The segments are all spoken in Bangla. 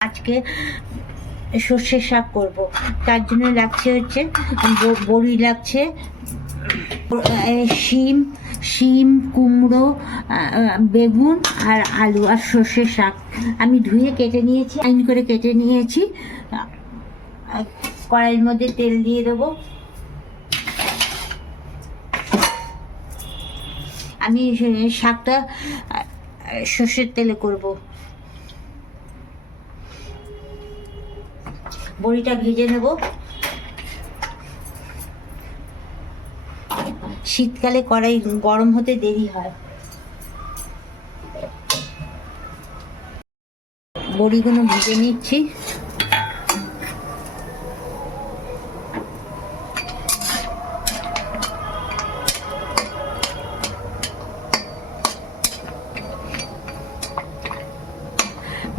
আজকে সর্ষের শাক করব, তার জন্য লাগছে হচ্ছে বড়ি লাগছে, শিম শিম কুমড়ো, বেগুন আর আলু আর সর্ষের শাক আমি ধুয়ে কেটে নিয়েছি, আইন করে কেটে নিয়েছি। কড়াইয়ের মধ্যে তেল দিয়ে দেবো। আমি শাকটা সর্ষের তেলে করব। বড়িটা ভেজে নেব। শীতকালে কড়াই গরম হতে দেরি হয়। বড়িগুলো ভেজে নিচ্ছি।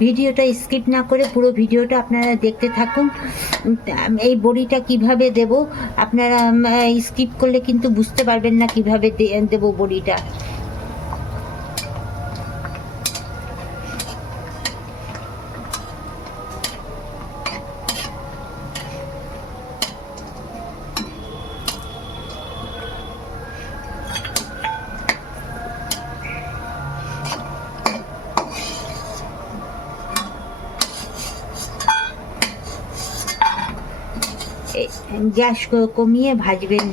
ভিডিওটা স্কিপ না করে পুরো ভিডিওটা আপনারা দেখতে থাকুন। এই বড়িটা কিভাবে দেব আপনারা স্কিপ করলে কিন্তু বুঝতে পারবেন না কিভাবে দেব বড়িটা। গ্যাস কমিয়ে ভাজবেন।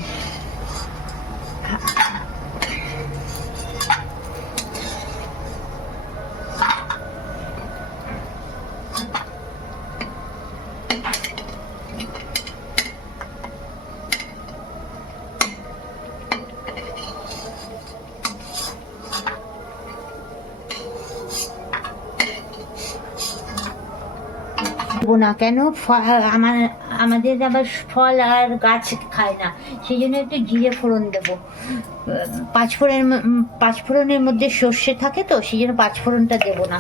না কেন, আমাদের আবার ফল আর গাছ খায় না, সেই জন্য একটু জিরে ফোড়ন দেবো। পাঁচফোড়নের মধ্যে সর্ষে থাকে তো, সেই জন্য পাঁচফোড়নটা দেবো না।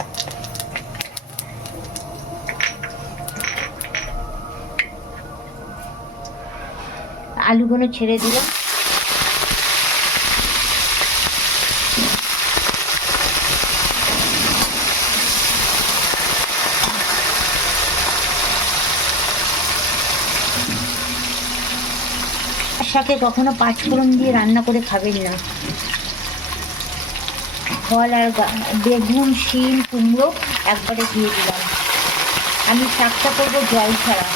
আলুগুলো ছেড়ে দিলাম। শাকে কখনো পাঁচফোড়ন দিয়ে রান্না করে খাবেন না। ফল আর বেগুন শিম কুমড়ো একবারে দিয়ে দিলাম। আমি শাকটা করবো জল ছাড়া।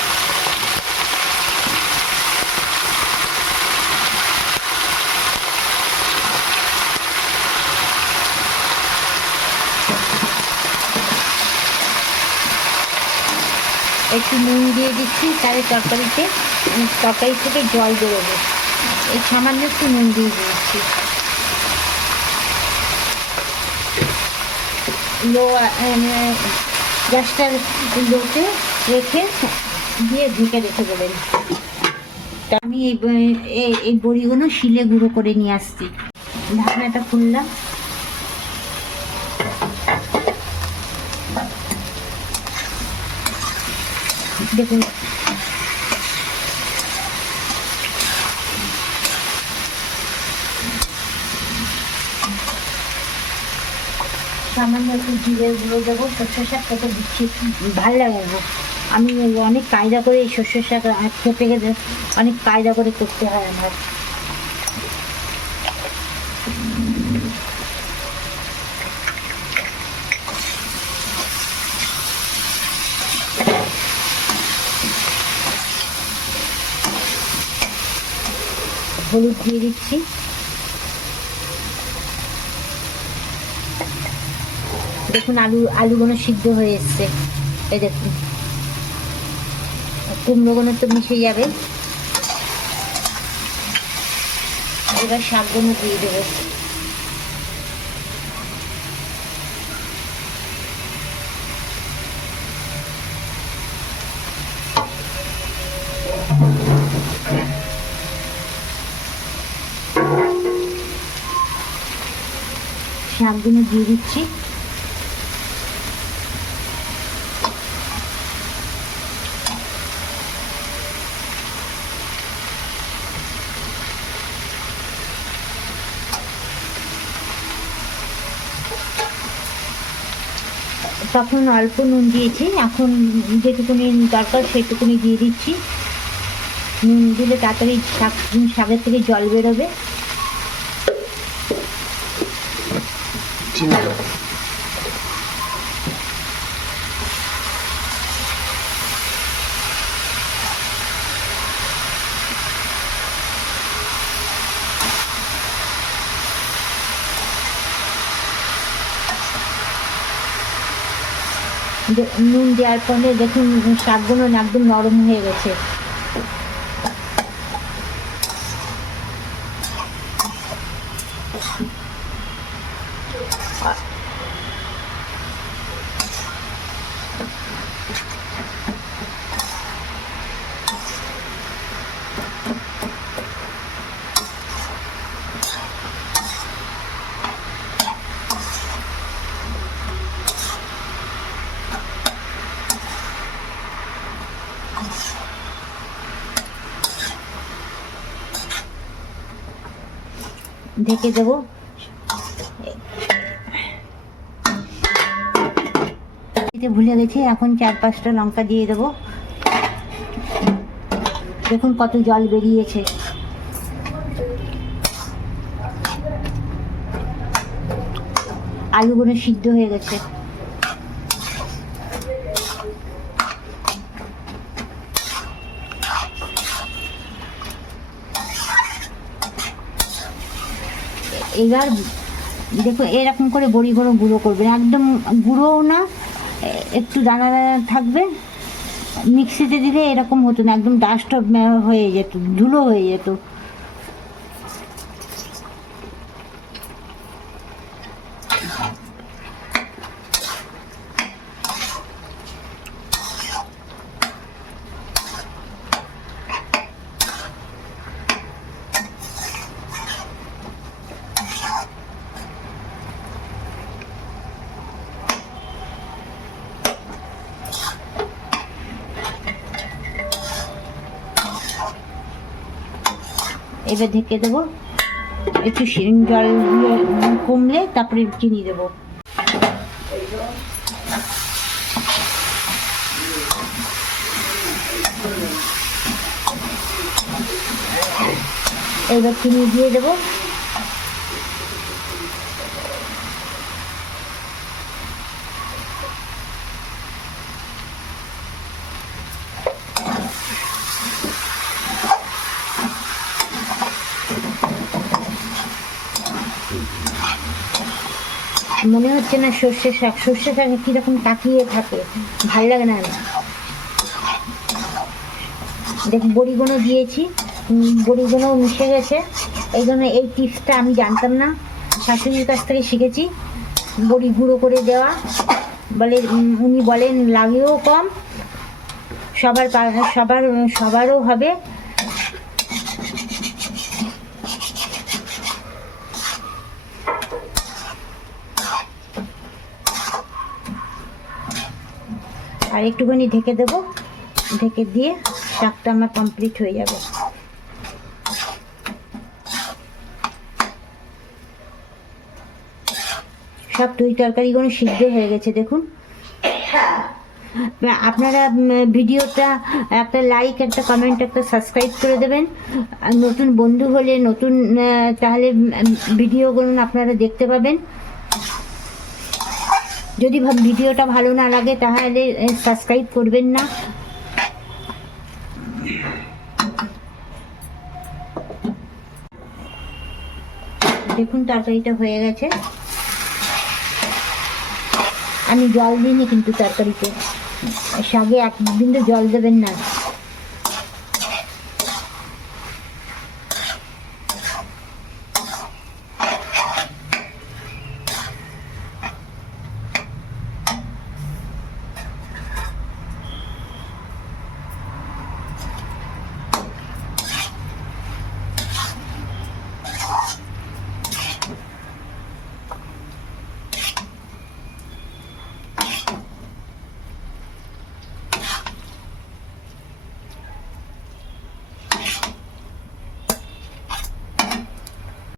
একটু নুন দিয়ে দিচ্ছি, তাহলে তরকারি থেকে জল বেরোবে। এই সামান্য একটু নুন দিয়ে দিচ্ছি। গ্যাসটা লোতে রেখে দিয়ে ঢেকে রেখে দেবেন। আমি এই বড়িগুলো শিলে গুঁড়ো করে নিয়ে আসছি। ঢাকনাটা খুললাম। দেখুন সামান্য একটু জিরে গুঁড়ো দেবো। সর্ষের শাক খেতে দিচ্ছি, ভালো লাগে না। আমি অনেক কায়দা করে এই সর্ষের শাক খেতে খেতে অনেক কায়দা করে করতে হয় আমার। হলুদ দিয়ে দিচ্ছি। দেখুন আলুগুলো সিদ্ধ হয়ে এসছে। এই দেখুন কুমড়োগুলো তো মিশে যাবে। এবার শাকগুলো দিয়ে দেবো। শাকগুলো দিয়ে দিচ্ছি। তখন অল্প নুন দিয়েছি, এখন যেটুকুনি দরকার সেটুকুনি দিয়ে দিচ্ছি। নুন দিলে তাড়াতাড়ি শাকের থেকে জল বেরোবে। নুন দেওয়ার পরে দেখুন শাকগুলো একদম নরম হয়ে গেছে। ঢেকে দেবো। ভুলে গেছি, এখন 4-5টা লঙ্কা দিয়ে দেবো। দেখুন কত জল বেরিয়েছে। আলুগুলো সিদ্ধ হয়ে গেছে। এবার দেখো এরকম করে বড়িগুলো গুঁড়ো করবেন, একদম গুঁড়োও না, একটু দানা দানা থাকবে। মিক্সিতে দিলে এরকম হতো না, একদম ডাস্ট হয়ে যেত, ধুলো হয়ে যেত। এবার ঢেকে দেবো, একটু জল কমলে তারপরে চিনি দেবো। এবার চিনি দিয়ে দেবো। মনে হচ্ছে না সর্ষে শাক, সর্ষে শাক কীরকম কাটিয়ে থাকে, ভাল লাগে না। দেখুন বড়িগুলো দিয়েছি, বড়িগুলো মিশে গেছে। এই জন্য এই টিপসটা আমি জানতাম না, শাশুড়ির কাছ থেকে শিখেছি। বড়ি গুঁড়ো করে দেওয়া, বলে উনি বলেন লাগেও কম, সবারও হবে। আর একটুখানি ঢেকে দেবো, ঢেকে দিয়ে শাকটা আমার কমপ্লিট হয়ে যাবে। সব তরকারিগুলো সিদ্ধ হয়ে গেছে দেখুন। আপনারা ভিডিওটা একটা লাইক, একটা কমেন্ট, একটা সাবস্ক্রাইব করে দেবেন। নতুন বন্ধু হলে নতুন তাহলে ভিডিওগুলো আপনারা দেখতে পাবেন। যদি ভিডিওটা ভালো না লাগে তাহলে সাবস্ক্রাইব করবেন না। দেখুন তরকারিটা হয়ে গেছে। আমি জল দিইনি কিন্তু তরকারিতে, শাকে এক বিন্দু জল দেবেন না।